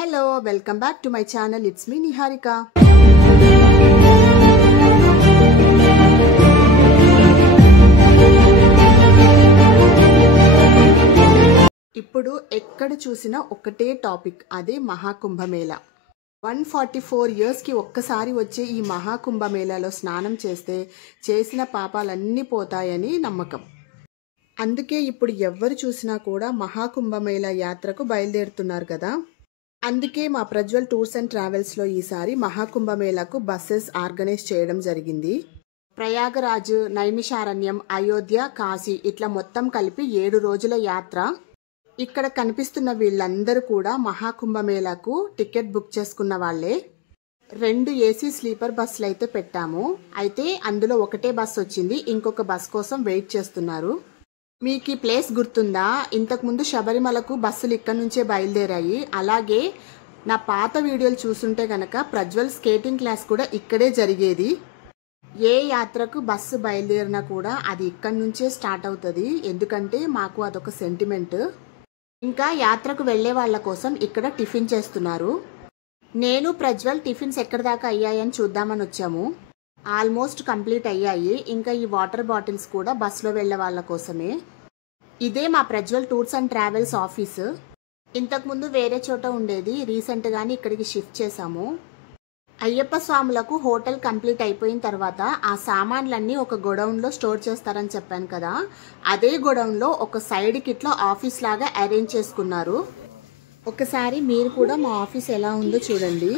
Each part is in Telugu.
Hello, welcome back to my channel. It's me Niharika. ఇప్పుడు ఎక్కడ చూసినా ఒకటే టాపిక్, అదే మహాకుంభమేళా. 144 ఇయర్స్ కి ఒక్కసారి వచ్చే ఈ మహాకుంభమేళాలో స్నానం చేస్తే చేసిన పాపాలన్నీ పోతాయని నమ్మకం. అందుకే ఇప్పుడు ఎవ్వరు చూసినా కూడా మహాకుంభమేళా యాత్రకు బయలుదేరుతున్నారు కదా. అందుకే మా ప్రజ్వల్ టూర్స్ అండ్ ట్రావెల్స్లో ఈసారి మహాకుంభమేళాకు బస్సెస్ ఆర్గనైజ్ చేయడం జరిగింది. ప్రయాగరాజ్, నైమిషారణ్యం, అయోధ్య, కాశీ ఇట్లా మొత్తం కలిపి 7 రోజుల యాత్ర. ఇక్కడ కనిపిస్తున్న వీళ్ళందరూ కూడా మహాకుంభమేళాకు టికెట్ బుక్ చేసుకున్న వాళ్ళే. 2 ఏసీ స్లీపర్ బస్సులు అయితే పెట్టాము. అయితే అందులో ఒకటే బస్సు వచ్చింది, ఇంకొక బస్ కోసం వెయిట్ చేస్తున్నారు. మీకు ఈ ప్లేస్ గుర్తుందా? ఇంతకుముందు శబరిమలకు బస్సులు ఇక్కడ నుంచే బయలుదేరాయి. అలాగే నా పాత వీడియోలు చూస్తుంటే కనుక ప్రజ్వల్ స్కేటింగ్ క్లాస్ కూడా ఇక్కడే జరిగేది. ఏ యాత్రకు బస్సు బయలుదేరినా కూడా అది ఇక్కడ నుంచే స్టార్ట్ అవుతుంది, ఎందుకంటే మాకు అదొక సెంటిమెంట్. ఇంకా యాత్రకు వెళ్ళే వాళ్ళ కోసం ఇక్కడ టిఫిన్ చేస్తున్నారు. నేను ప్రజ్వల్ టిఫిన్స్ ఎక్కడి దాకా అయ్యాయని చూద్దామని వచ్చాము. ఆల్మోస్ట్ కంప్లీట్ అయ్యాయి. ఇంకా ఈ వాటర్ బాటిల్స్ కూడా బస్సులో వెళ్ళే వాళ్ళ కోసమే. ఇదే మా Prajwal tours and travels office. ఇంతకుముందు వేరే చోట ఉండేది, రీసెంట్గానే ఇక్కడికి షిఫ్ట్ చేశాము. అయ్యప్ప స్వాములకు హోటల్ కంప్లీట్ అయిపోయిన తర్వాత ఆ సామాన్లన్నీ ఒక గొడౌన్లో స్టోర్ చేస్తారని చెప్పాను కదా. అదే గొడౌన్లో ఒక సైడ్కి ఇట్లా ఆఫీస్ లాగా అరేంజ్ చేసుకున్నారు. ఒకసారి మీరు కూడా మా ఆఫీస్ ఎలా ఉందో చూడండి.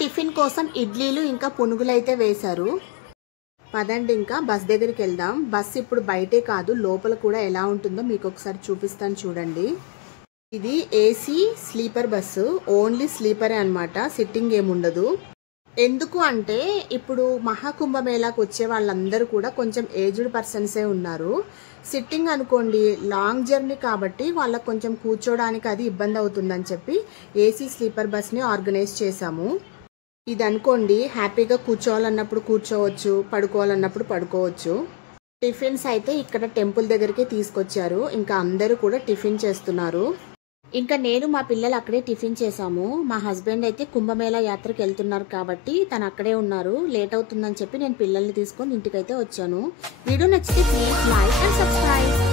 టిఫిన్ కోసం ఇడ్లీలు ఇంకా పునుగులు అయితే వేశారు. పదండి ఇంకా బస్ దగ్గరికి వెళ్దాం. బస్ ఇప్పుడు బయటే కాదు, లోపల కూడా ఎలా ఉంటుందో మీకు ఒకసారి చూపిస్తాను చూడండి. ఇది ఏసీ స్లీపర్ బస్సు, ఓన్లీ స్లీపరే అనమాట, సిట్టింగ్ ఏముండదు. ఎందుకు అంటే ఇప్పుడు మహాకుంభమేళాకు వచ్చే వాళ్ళందరూ కూడా కొంచెం ఏజ్డ్ పర్సన్సే ఉన్నారు. సిట్టింగ్ అనుకోండి, లాంగ్ జర్నీ కాబట్టి వాళ్ళకు కొంచెం కూర్చోడానికి అది ఇబ్బంది అవుతుందని చెప్పి ఏసీ స్లీపర్ బస్ని ఆర్గనైజ్ చేశాము. ఇది అనుకోండి, హ్యాపీగా కూర్చోవాలన్నప్పుడు కూర్చోవచ్చు, పడుకోవాలన్నప్పుడు పడుకోవచ్చు. టిఫిన్స్ అయితే ఇక్కడ టెంపుల్ దగ్గరికి తీసుకొచ్చారు. ఇంకా అందరూ కూడా టిఫిన్ చేస్తున్నారు. ఇంకా నేను మా పిల్లలు అక్కడే టిఫిన్ చేసాము. మా హస్బెండ్ అయితే కుంభమేళా యాత్రకు వెళ్తున్నారు కాబట్టి తను అక్కడే ఉన్నారు. లేట్ అవుతుందని చెప్పి నేను పిల్లల్ని తీసుకొని ఇంటికైతే వచ్చాను. వీడియో నచ్చితే ప్లీజ్ లైక్ అండ్ సబ్స్క్రైబ్.